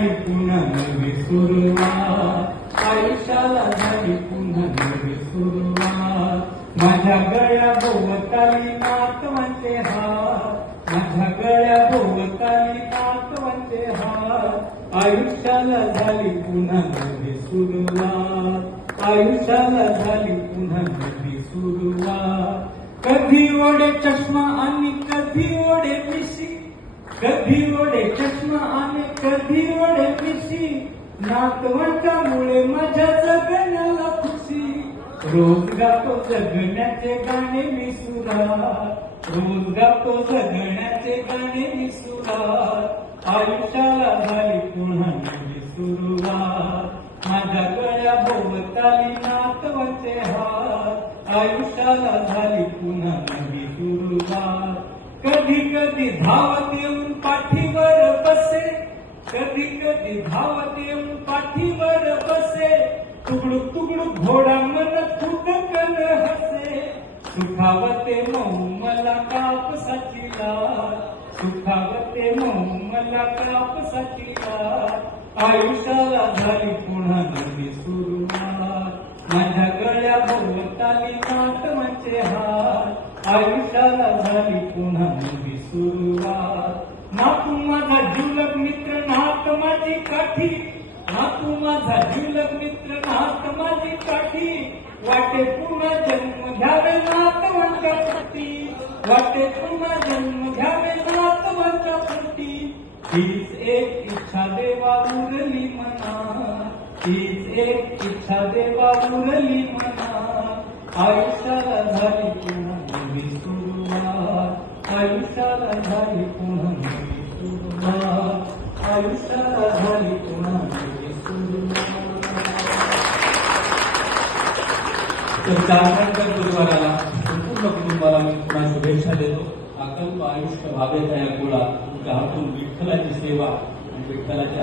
झाली पुन्हा नवी सुरुवात, आयुष्याला झाली पुन्हा नवी सुरुवात. माझ्या गळ्या भोवताली नातवांचे हात, माझ्या गळ्या भोवताली नातवांचे हात, आयुष्याला झाली पुन्हा नवी सुरुवात, आयुष्याला झाली पुन्हा नवी सुरुवात. कधी ओढे चष्मा आणि कधी ओढे मिशी, कधी ओढे चष्मा आणि कधी ओढे मिशी, नातवंडामुळे माझ्या जगण्याला खुशी. रोज गातो जगण्याचे गाणे मी सुरात, रोज गातो जगण्याचे गाणे मी सुरात, आयुष्याला झाली पुन्हा नवी सुरुवात. माझ्या गळ्या भोवताली नातवांचे हात, आयुष्याला झाली पुन्हा नवी सुरुवात. कधी कधी धावत येऊन पाठीवर बसे, कधी कधी धावत येऊन पाठीवर बसे, तुकडुक तुकडुक घोडा मन फुटकन हसे. सुखावते मऊ मला कापसाची लाट, सुखावते मऊ मला कापसाची लाट, आयुष्याला झाली पुन्हा नवी सुरुवात. माझ्या गळ्या भोवताली नातवांचे हात, आयुष्याला झाली पुन्हा नवी सुरुवात. नातू माझा जिवलग मित्र, नात माझी काठी, नातू माझा जिवलग मित्र, नात माझी काठी, वाटे पुन्हा जन्म घ्यावे नातवांच्या पोटी, वाटे पुन्हा जन्म घ्यावे नातवांच्या पोटी. हीच एक इच्छा देवा उरली मना, हीच एक इच्छा देवा उरली मना, आयुष्याला झाली पुन्हा नवी सुरुवात, आयुष्याला झाली पुन्हा नवी सुरुवात, आयुष्याला झाली पुन्हा नवी सुरुवात. तर जागरणकर परिवाराला, संपूर्ण कुटुंबाला मी पुन्हा शुभेच्छा देतो. अकल्प आयुष्य व्हावे त्या कुळा, तुमच्या हातून विठ्ठलाची सेवा आणि विठ्ठलाच्या